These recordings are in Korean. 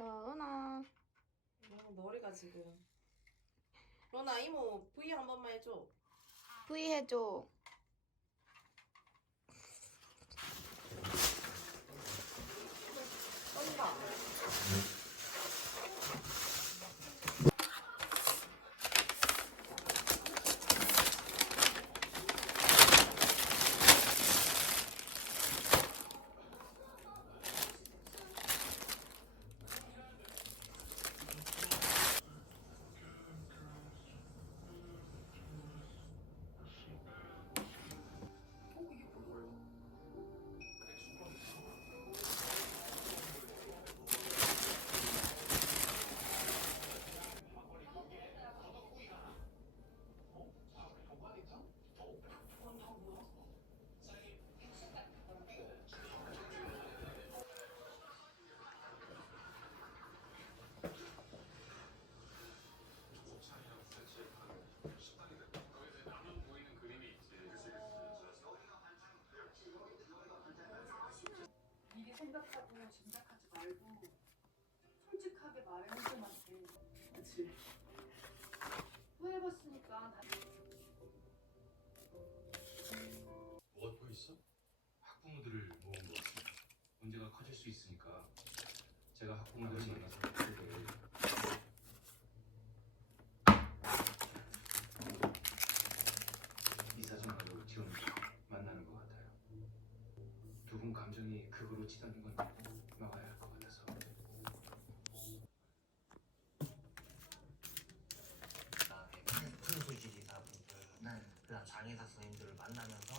러나 머리가 지금. 러나 이모 V 한 번만 해줘. V 해줘. 떤다. 미리 생각하고 짐작하지 말고 솔직하게 말해 선생님한테. 그치. 후회해봤으니까 뭐가 또 있어? 학부모들을 모은 거 같습니다. 문제가 커질 수 있으니까 제가 학부모들을 만나서 이사전화로 지원을 만나는 것 같아요. 두 분 감정이 극으로 치닫는 건 막아야 할 것 같아서. 그다음에 풍수지리사분들은 그다음 장의사 선생님들을 만나면서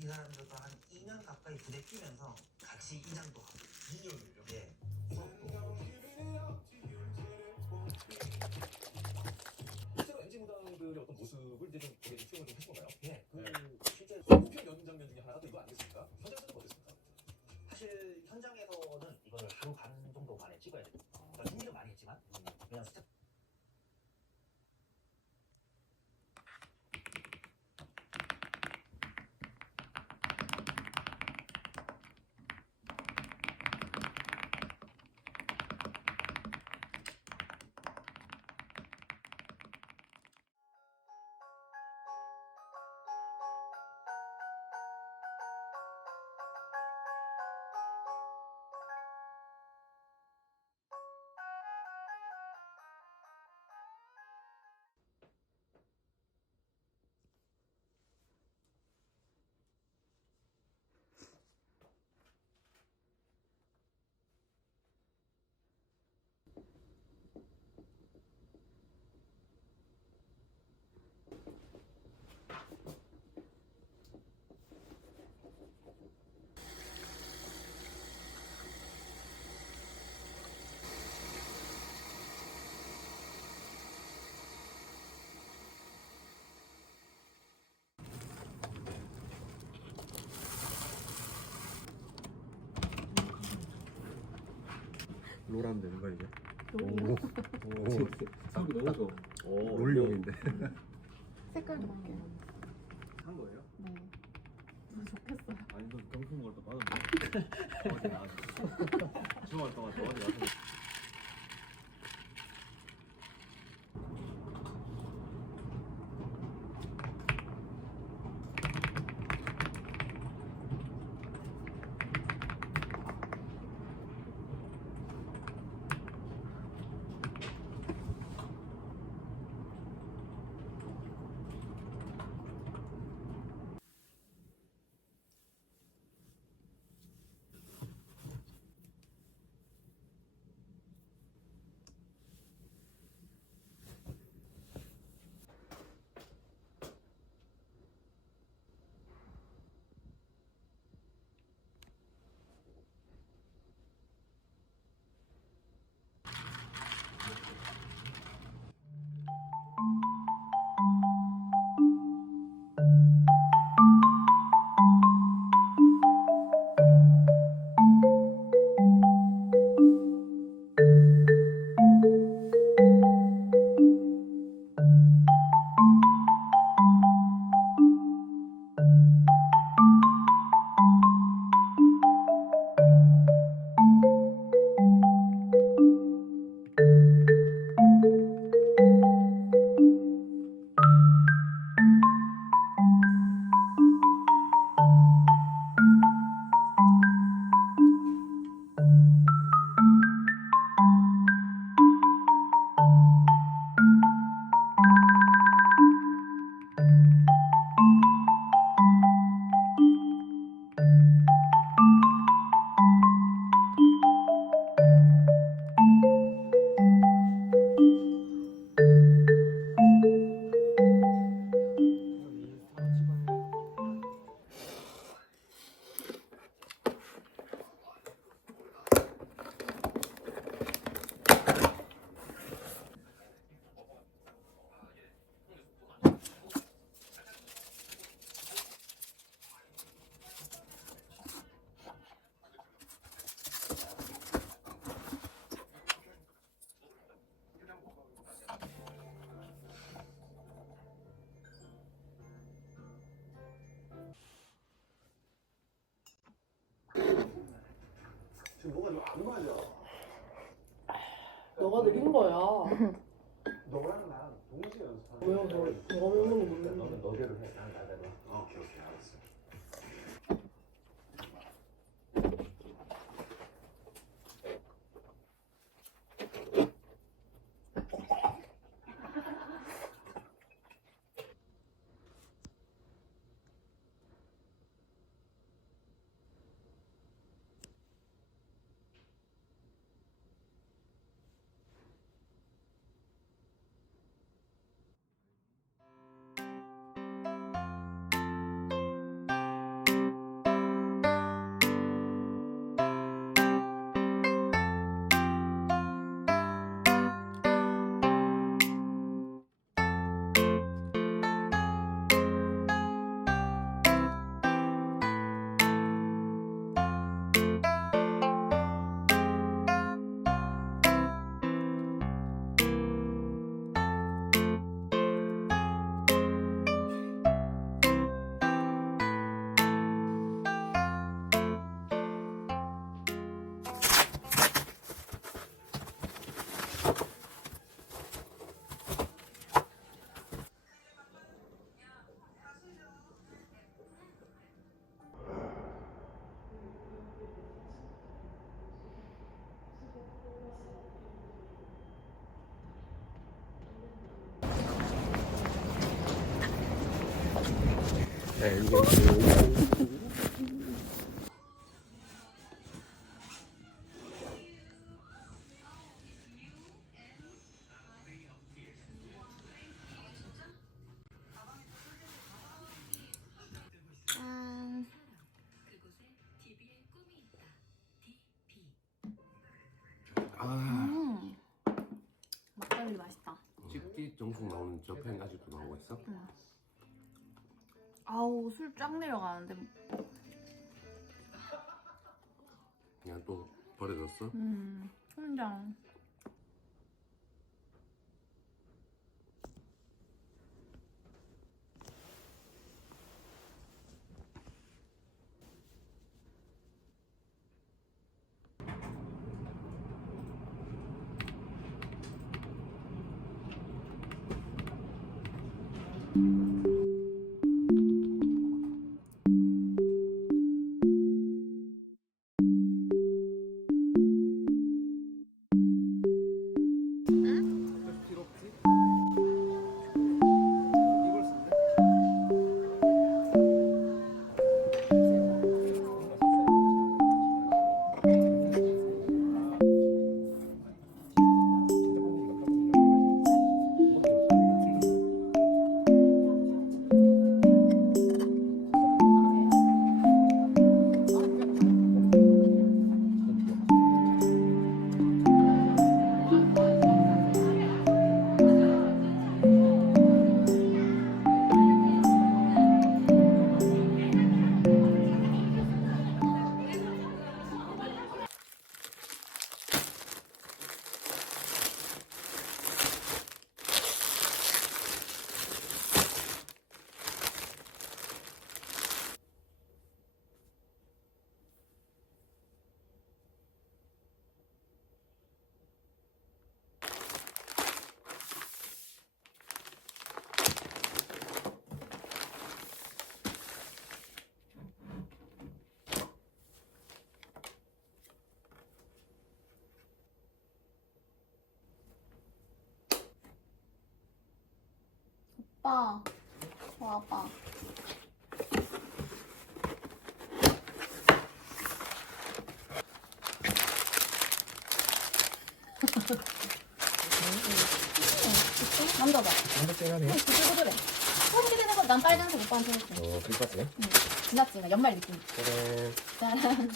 이 사람들과 한 2년 가까이 부대 끼면서 같이 이장도 하고 2년을요? 예. 실제로 MG 무당들의 어떤 모습을 이제 좀 되게 수용을 좀 해주나요? 예. 실제 보편 연극 장면 중에 하나가 또 이거 아니겠습니까? 현장에서는 어땠습니까? 사실 현장에서는 이거를 하루 반 정도 만에 찍어야 됩니다. 그러니까 준비는 많이 했지만 그냥 스텝 롤하면 되는 거야 이제? 롤이요? 소리 너무 좋아. 롤용인데. 색깔도 바뀌어요. 한 거예요? 네. 너무 좋겠어요. 아니 너 경품 걸또 받았네. 저한테 나왔어. 주말 동안 저한테 나왔어. 너가 느린 거야. 너랑 나랑 동시에 연습하는 왜요? 너가 외우는 거 모르는데. 너는 너대로 해. 난 나대로. 오케이 알았어. 짠. 막걸리 맛있다. 찍기 정식 나오는 저 펜 아직도 나오고 있어? 아우 술 쫙 내려가는데. 그냥 또 버려졌어? 혼자. 필요 없지? 이걸 쓸래? 오빠. 와봐. 만져봐. 완전 쨍하네. 부들부들해. 소름이 되는 건 난 빨간색 오빠한테 해줄게. 그립봤네. 지났지? 연말 느낌. 짜란. 짠.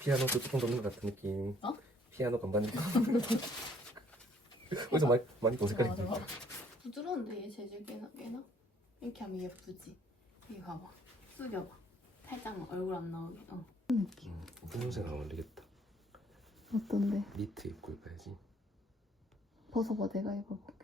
피아노도 조금 넣는 것 같은 느낌. 어? 피아노 건반 느낌. 어디서 많이 본 색깔이 맞아, 있네. 맞아. 부드러운데 얘 재질 꽤나? 이렇게 하면 예쁘지? 이거 봐봐. 숙여봐. 살짝만 얼굴 안 나오게. 느낌. 분홍색 안 어울리겠다. 어떤데? 니트 입고 입어야지. 벗어봐. 내가 입어볼게.